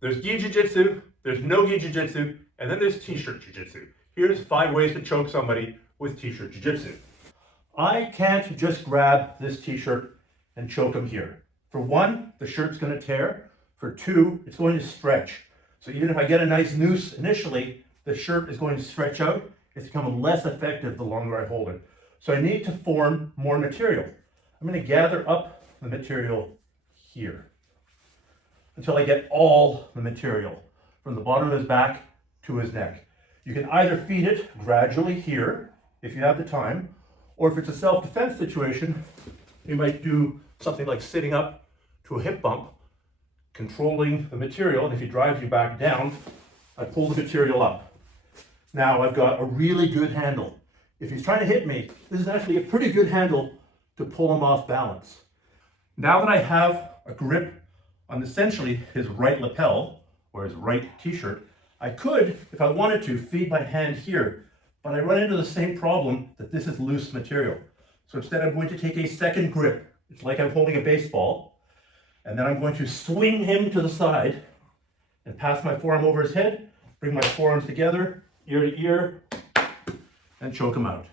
There's gi jiu-jitsu, there's no gi jiu-jitsu, and then there's t-shirt jiu-jitsu. Here's 5 ways to choke somebody with t-shirt jiu-jitsu. I can't just grab this t-shirt and choke him here. For one, the shirt's going to tear. For two, it's going to stretch. So even if I get a nice noose initially, the shirt is going to stretch out. It's becoming less effective the longer I hold it. So I need to form more material. I'm going to gather up the material here until I get all the material from the bottom of his back to his neck. You can either feed it gradually here if you have the time, or if it's a self-defense situation, you might do something like sitting up to a hip bump, controlling the material, and if he drives you back down, I pull the material up. Now I've got a really good handle. If he's trying to hit me, this is actually a pretty good handle to pull him off balance. Now that I have a grip on essentially his right lapel, or his right t-shirt, I could, if I wanted to, feed my hand here, but I run into the same problem that this is loose material. So instead I'm going to take a second grip. It's like I'm holding a baseball, and then I'm going to swing him to the side and pass my forearm over his head, bring my forearms together, ear to ear, and choke him out.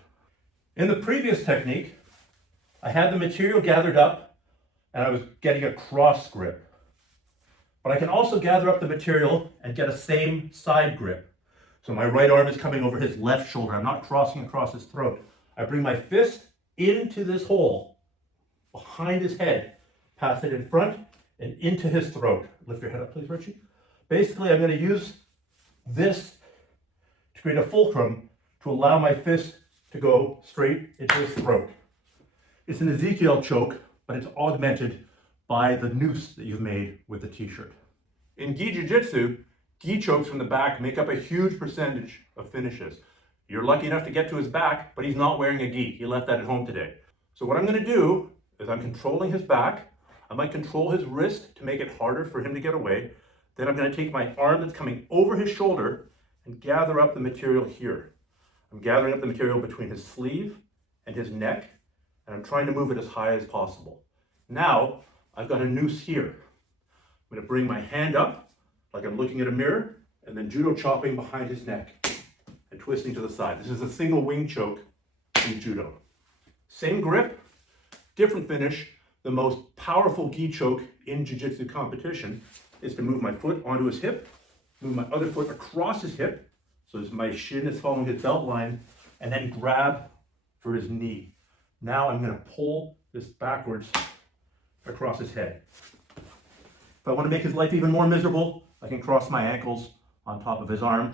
In the previous technique, I had the material gathered up and I was getting a cross grip. But I can also gather up the material and get a same side grip. So my right arm is coming over his left shoulder. I'm not crossing across his throat. I bring my fist into this hole behind his head, pass it in front and into his throat. Lift your head up, please, Richie. Basically, I'm going to use this to create a fulcrum to allow my fist to go straight into his throat. It's an Ezekiel choke, but it's augmented by the noose that you've made with the t-shirt. In gi jiu-jitsu, gi chokes from the back make up a huge percentage of finishes. You're lucky enough to get to his back, but he's not wearing a gi. He left that at home today. So what I'm going to do is I'm controlling his back. I might control his wrist to make it harder for him to get away. Then I'm going to take my arm that's coming over his shoulder and gather up the material here. I'm gathering up the material between his sleeve and his neck, and I'm trying to move it as high as possible. Now, I've got a noose here. I'm going to bring my hand up like I'm looking at a mirror, and then judo chopping behind his neck and twisting to the side. This is a single wing choke in judo. Same grip, different finish. The most powerful gi choke in jiu-jitsu competition is to move my foot onto his hip, move my other foot across his hip, so as my shin is following his belt line, and then grab for his knee. Now I'm going to pull this backwards across his head. If I want to make his life even more miserable, I can cross my ankles on top of his arm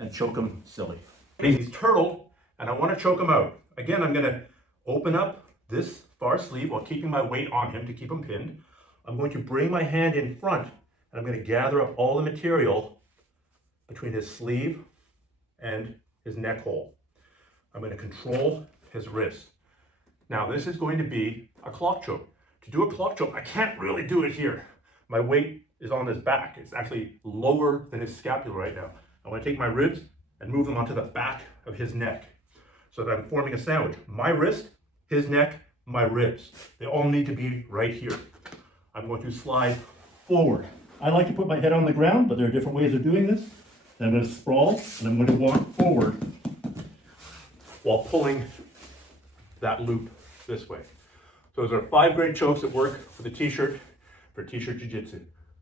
and choke him silly. He's turtled, and I want to choke him out. Again, I'm going to open up this far sleeve while keeping my weight on him to keep him pinned. I'm going to bring my hand in front, and I'm going to gather up all the material between his sleeve and his neck hole. I'm going to control his wrist. Now, this is going to be a clock choke. To do a clock choke, I can't really do it here. My weight is on his back. It's actually lower than his scapula right now. I want to take my ribs and move them onto the back of his neck so that I'm forming a sandwich. My wrist, his neck, my ribs. They all need to be right here. I'm going to slide forward. I like to put my head on the ground, but there are different ways of doing this. Then I'm going to sprawl, and I'm going to walk forward while pulling that loop this way. So those are 5 great chokes that work for the t-shirt, for t-shirt jiu-jitsu.